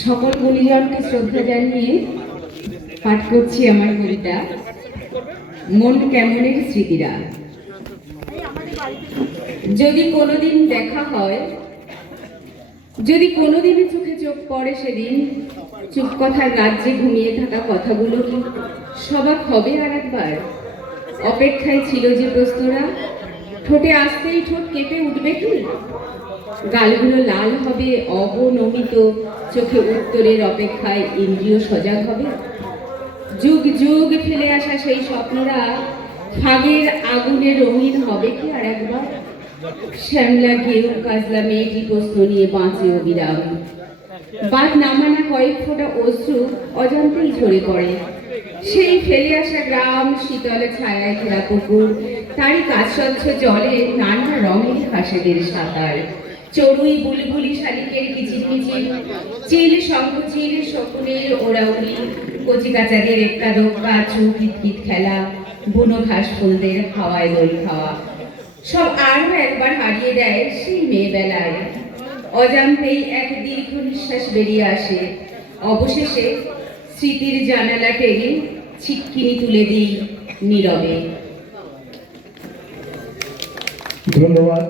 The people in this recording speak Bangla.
সকল গুণীজনকে শ্রদ্ধা জানিয়ে পাঠ করছি আমার কবিতা মন কেমনের স্মৃতিরা। যদি কোনোদিন দেখা হয়, যদি কোনোদিন চোখে চোখ পড়ে, সেদিন চুপ কথার রাজ্যে ঘুমিয়ে থাকা কথাগুলো কি সবাক হবে আর একবার? অপেক্ষায় ছিল যে প্রশ্নরা, ঠোঁটে আসতেই ঠোঁট কেঁপে উঠবে কি? গালগুলো লাল হবে অবনমিত চোখে, উত্তরের অপেক্ষায় ইন্দ্রিয় সজাগ হবে। যুগ যুগ ফেলে আসা সেই স্বপ্নরা ফাগের আগুনে রঙিন হবে কি আর একবার? শ্যামলা গেরু কাজলা মেয়েটি প্রশ্ন নিয়ে বাঁচে অবিরাম। বাদ নামানা কয়েক ফোঁটা অশ্রু অজান্তেই ঝরে পড়ে। সেই ফেলে আসা গ্রাম, শীতল ছায়ায় ঘেরা পুকুর, তারই কাজস্বচ্ছ জলে নানা রঙের হাঁসেদের সাঁতার, চড়ুই বুলবুলি শালিকের কিচিরমিচির, চিল শঙ্খচিল শকুনের ওড়াউড়ি, কচিকাচাদের এক্কা দোক্কা চু কিতকিত খেলা, বুনো ঘাস ফুলদের হাওয়ায় দোল খাওয়া, সব আরো একবার হারিয়ে দেয় সেই মেয়েবেলায়। অজান্তেই এক দীর্ঘ নিঃশ্বাস বেরিয়ে আসে। অবশেষে স্মৃতির জানালা টেনে ছিটকিনি তুলে দিই নীরবে। ধন্যবাদ।